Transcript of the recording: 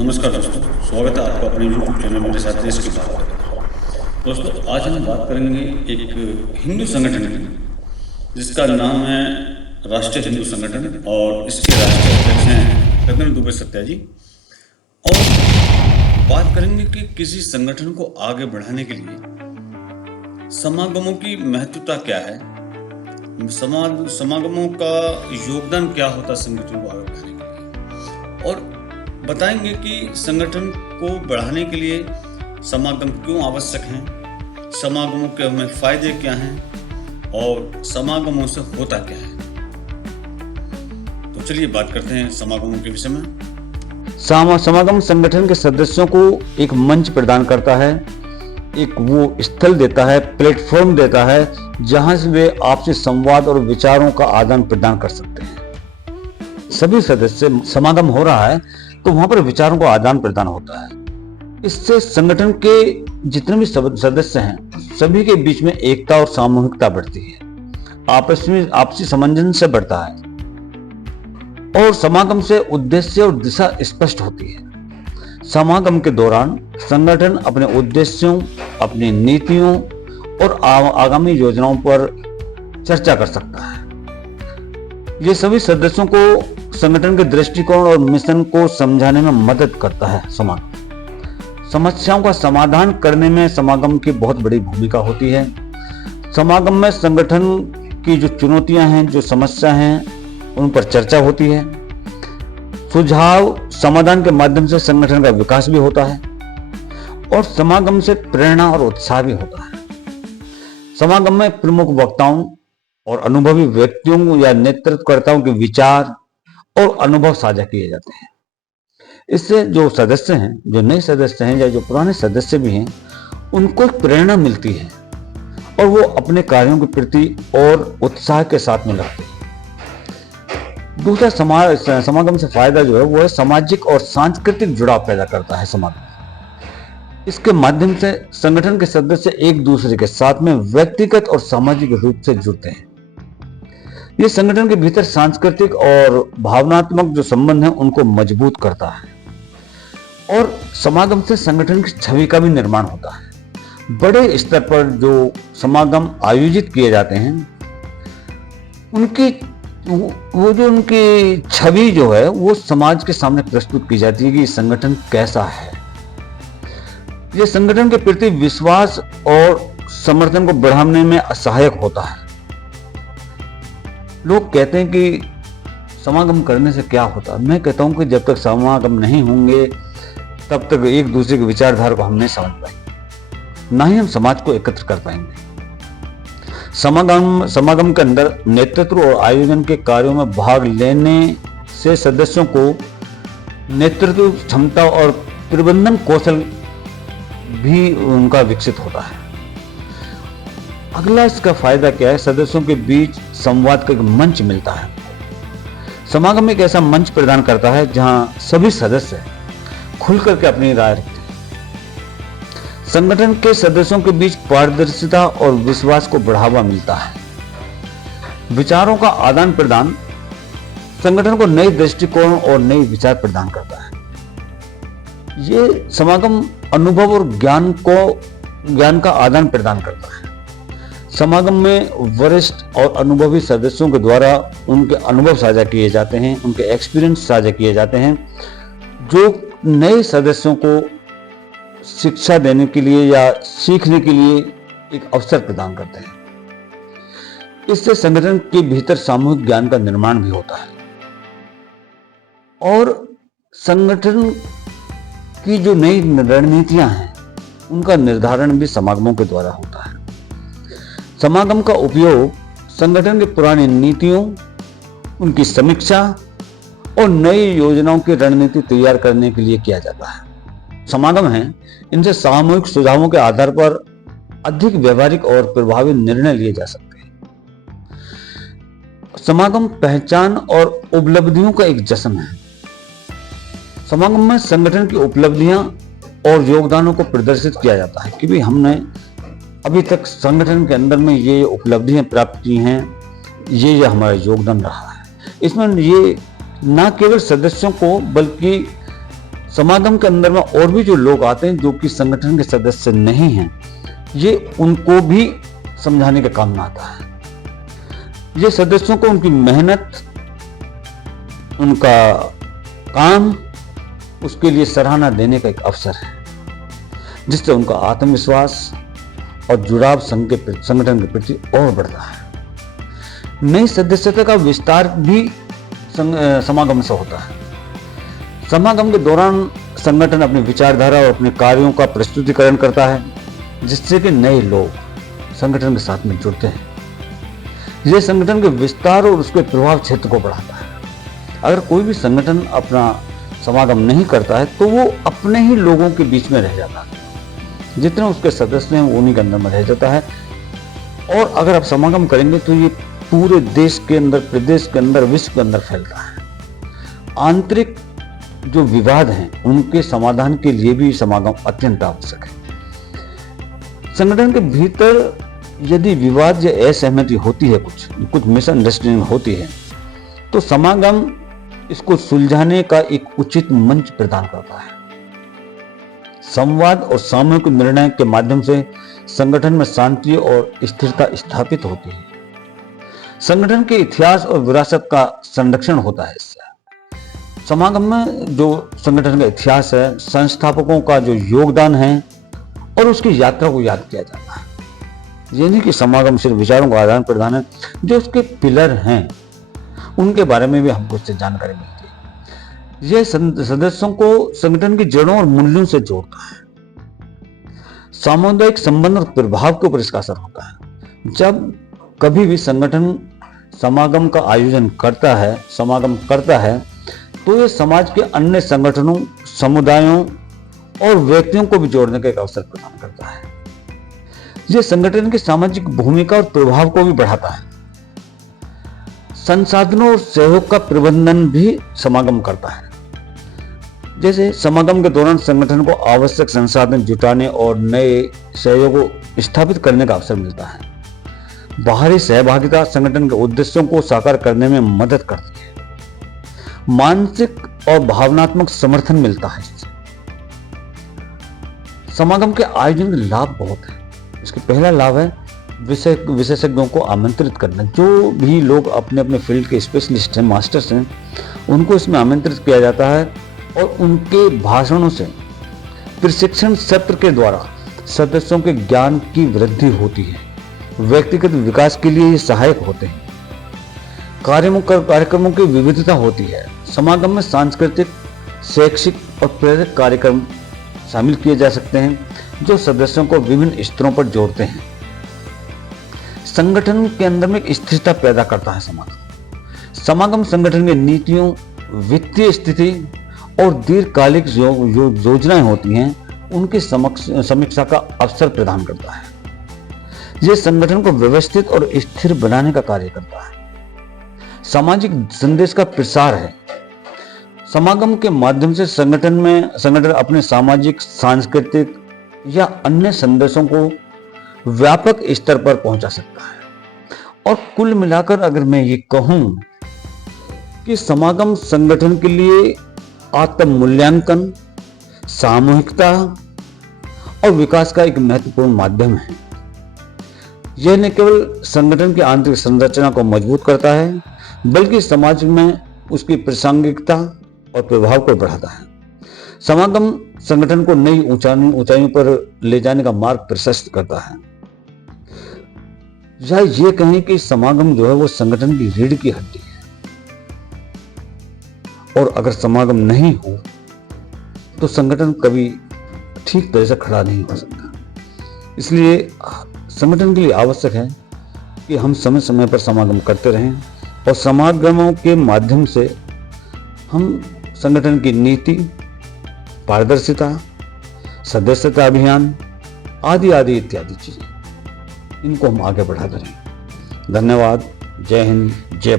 नमस्कार दोस्तों, स्वागत है आपका अपने यूट्यूब चैनल मेरे साथ देश की बात पर। दोस्तों, आज हम बात करेंगे एक हिंदू संगठन की जिसका नाम है राष्ट्रीय हिंदू संगठन और इसके राष्ट्रीय अध्यक्ष हैं रतन दुबे सत्या जी। और बात करेंगे कि किसी संगठन को आगे बढ़ाने के लिए समागमों की महत्वता क्या है, समागमों का योगदान क्या होता है संगठन को आगे बढ़ाने के लिए, और बताएंगे कि संगठन को बढ़ाने के लिए समागम क्यों आवश्यक हैं, समागमों के हमें फायदे क्या हैं और समागमों से होता क्या है। तो चलिए बात करते हैं समागमों के विषय में। समागम संगठन के सदस्यों को एक मंच प्रदान करता है, एक वो स्थल देता है, प्लेटफॉर्म देता है जहां से वे आपसी संवाद और विचारों का आदान प्रदान कर सकते हैं। सभी सदस्य समागम हो रहा है तो वहां पर विचारों का आदान प्रदान होता है। इससे संगठन के जितने भी सदस्य हैं सभी के बीच में एकता और सामूहिकता बढ़ती है, आपस में आपसी सामंजस्य बढ़ता है और समागम से उद्देश्य और दिशा स्पष्ट होती है। समागम के दौरान संगठन अपने उद्देश्यों, अपनी नीतियों और आगामी योजनाओं पर चर्चा कर सकता है। ये सभी सदस्यों को संगठन के दृष्टिकोण और मिशन को समझाने में मदद करता है। समागम समस्याओं का समाधान करने में समागम की बहुत बड़ी भूमिका होती है। समागम में संगठन की जो चुनौतियां हैं, जो समस्या हैं, उन पर चर्चा होती है। सुझाव समाधान के माध्यम से संगठन का विकास भी होता है और समागम से प्रेरणा और उत्साह भी होता है। समागम में प्रमुख वक्ताओं और अनुभवी व्यक्तियों या नेतृत्वकर्ताओं के विचार और अनुभव साझा किए जाते हैं। इससे जो सदस्य हैं, जो नए सदस्य हैं या जो पुराने सदस्य भी हैं, उनको प्रेरणा मिलती है और वो अपने कार्यों के प्रति और उत्साह के साथ में लगते हैं। दूसरा समागम से फायदा जो है वो है सामाजिक और सांस्कृतिक जुड़ाव पैदा करता है। समागम इसके माध्यम से संगठन के सदस्य एक दूसरे के साथ में व्यक्तिगत और सामाजिक रूप से जुड़ते हैं। ये संगठन के भीतर सांस्कृतिक और भावनात्मक जो संबंध हैं उनको मजबूत करता है और समागम से संगठन की छवि का भी निर्माण होता है। बड़े स्तर पर जो समागम आयोजित किए जाते हैं उनकी छवि जो है वो समाज के सामने प्रस्तुत की जाती है कि संगठन कैसा है। ये संगठन के प्रति विश्वास और समर्थन को बढ़ाने में सहायक होता है। लोग कहते हैं कि समागम करने से क्या होता है। मैं कहता हूं कि जब तक समागम नहीं होंगे तब तक एक दूसरे की विचारधारा को हम नहीं समझ पाएंगे, ना ही हम समाज को एकत्र कर पाएंगे। समागम के अंदर नेतृत्व और आयोजन के कार्यों में भाग लेने से सदस्यों को नेतृत्व क्षमता और प्रबंधन कौशल भी उनका विकसित होता है। अगला इसका फायदा क्या है, सदस्यों के बीच संवाद का एक मंच मिलता है। समागम एक ऐसा मंच प्रदान करता है जहां सभी सदस्य खुलकर के अपनी राय रखते हैं। संगठन के सदस्यों के बीच पारदर्शिता और विश्वास को बढ़ावा मिलता है। विचारों का आदान प्रदान संगठन को नए दृष्टिकोण और नए विचार प्रदान करता है। ये समागम अनुभव और ज्ञान का आदान प्रदान करता है। समागम में वरिष्ठ और अनुभवी सदस्यों के द्वारा उनके अनुभव साझा किए जाते हैं, उनके एक्सपीरियंस साझा किए जाते हैं, जो नए सदस्यों को शिक्षा देने के लिए या सीखने के लिए एक अवसर प्रदान करते हैं। इससे संगठन के भीतर सामूहिक ज्ञान का निर्माण भी होता है और संगठन की जो नई रणनीतियां हैं उनका निर्धारण भी समागमों के द्वारा होता है। समागम का उपयोग संगठन की पुरानी नीतियों, उनकी समीक्षा और नई योजनाओं की रणनीति तैयार करने के लिए किया जाता है। समागम हैं, इनसे सामूहिक सुझावों के आधार पर अधिक व्यवहारिक और प्रभावी निर्णय लिए जा सकते हैं। समागम पहचान और उपलब्धियों का एक जश्न है। समागम में संगठन की उपलब्धियां और योगदानों को प्रदर्शित किया जाता है कि भाई हमने अभी तक संगठन के अंदर में ये उपलब्धियां प्राप्त की हैं, ये हमारा योगदान रहा है। इसमें ये न केवल सदस्यों को बल्कि समागम के अंदर में और भी जो लोग आते हैं जो कि संगठन के सदस्य नहीं हैं, ये उनको भी समझाने का काम में आता है। ये सदस्यों को उनकी मेहनत, उनका काम, उसके लिए सराहना देने का एक अवसर है, जिससे उनका आत्मविश्वास और जुड़ाव संगठन के प्रति और बढ़ता है। नई सदस्यता का विस्तार भी समागम से होता है। समागम के दौरान संगठन अपनी विचारधारा और अपने कार्यों का प्रस्तुतिकरण करता है, जिससे कि नए लोग संगठन के साथ में जुड़ते हैं। यह संगठन के विस्तार और उसके प्रभाव क्षेत्र को बढ़ाता है। अगर कोई भी संगठन अपना समागम नहीं करता है तो वो अपने ही लोगों के बीच में रह जाता है, जितने उसके सदस्य हैं उन्हीं के अंदर में रह जाता है। और अगर आप समागम करेंगे तो ये पूरे देश के अंदर, प्रदेश के अंदर, विश्व के अंदर फैलता है। आंतरिक जो विवाद हैं उनके समाधान के लिए भी समागम अत्यंत आवश्यक है। संगठन के भीतर यदि विवाद या असहमति होती है, कुछ मिसअंडरस्टैंडिंग होती है, तो समागम इसको सुलझाने का एक उचित मंच प्रदान करता है। संवाद और सामूहिक निर्णय के माध्यम से संगठन में शांति और स्थिरता स्थापित होती है। संगठन के इतिहास और विरासत का संरक्षण होता है इससे। समागम में जो संगठन का इतिहास है, संस्थापकों का जो योगदान है और उसकी यात्रा को याद किया जाता है। ये नहीं कि समागम सिर्फ विचारों का आदान प्रदान है, जो उसके पिलर हैं उनके बारे में भी हमको इससे जानकारी मिलती है। यह सदस्यों को संगठन की जड़ों और मूल्यों से जोड़ता है। सामुदायिक संबंध और प्रभाव के ऊपर इसका असर होता है। जब कभी भी संगठन समागम का आयोजन करता है तो यह समाज के अन्य संगठनों, समुदायों और व्यक्तियों को भी जोड़ने का एक अवसर प्रदान करता है। यह संगठन की सामाजिक भूमिका और प्रभाव को भी बढ़ाता है। संसाधनों और सहयोग का प्रबंधन भी समागम करता है। जैसे समागम के दौरान संगठन को आवश्यक संसाधन जुटाने और नए सहयोग को स्थापित करने का अवसर मिलता है। बाहरी सहभागिता संगठन के उद्देश्यों को साकार करने में मदद करती है। मानसिक और भावनात्मक समर्थन मिलता है इससे। समागम के आयोजन के लाभ बहुत है। इसका पहला लाभ है विशेषज्ञों को आमंत्रित करना। जो भी लोग अपने अपने फील्ड के स्पेशलिस्ट हैं, मास्टर्स हैं, उनको इसमें आमंत्रित किया जाता है और उनके भाषणों से, प्रशिक्षण सत्र के द्वारा सदस्यों के ज्ञान की वृद्धि होती है। व्यक्तिगत विकास के लिए ये सहायक होते हैं। कार्यक्रमों की विविधता होती है। समागम में सांस्कृतिक, शैक्षिक और प्रेरक कार्यक्रम शामिल किए जा सकते हैं, जो सदस्यों को विभिन्न स्तरों पर जोड़ते हैं। संगठन के अंदर में एक स्थिरता पैदा करता है समागम संगठन की नीतियों, वित्तीय स्थिति और दीर्घकालिक जो योजनाएं होती हैं उनकी समीक्षा का अवसर प्रदान करता है। यह संगठन को व्यवस्थित और स्थिर बनाने का कार्य करता है। सामाजिक संदेश का प्रसार है। समागम के माध्यम से संगठन अपने सामाजिक, सांस्कृतिक या अन्य संदेशों को व्यापक स्तर पर पहुंचा सकता है। और कुल मिलाकर अगर मैं ये कहूं कि समागम संगठन के लिए आत्म मूल्यांकन, सामूहिकता और विकास का एक महत्वपूर्ण माध्यम है। यह न केवल संगठन की आंतरिक संरचना को मजबूत करता है, बल्कि समाज में उसकी प्रासंगिकता और प्रभाव को बढ़ाता है। समागम संगठन को नई ऊंचाइयों पर ले जाने का मार्ग प्रशस्त करता है। या ये कहें कि समागम जो है वो संगठन की रीढ़ की हड्डी है, और अगर समागम नहीं हो तो संगठन कभी ठीक तरह से खड़ा नहीं हो सकता। इसलिए संगठन के लिए आवश्यक है कि हम समय समय पर समागम करते रहें और समागमों के माध्यम से हम संगठन की नीति, पारदर्शिता, सदस्यता अभियान आदि आदि इत्यादि चीजें, इनको हम आगे बढ़ाते रहें। धन्यवाद। जय हिंद, जय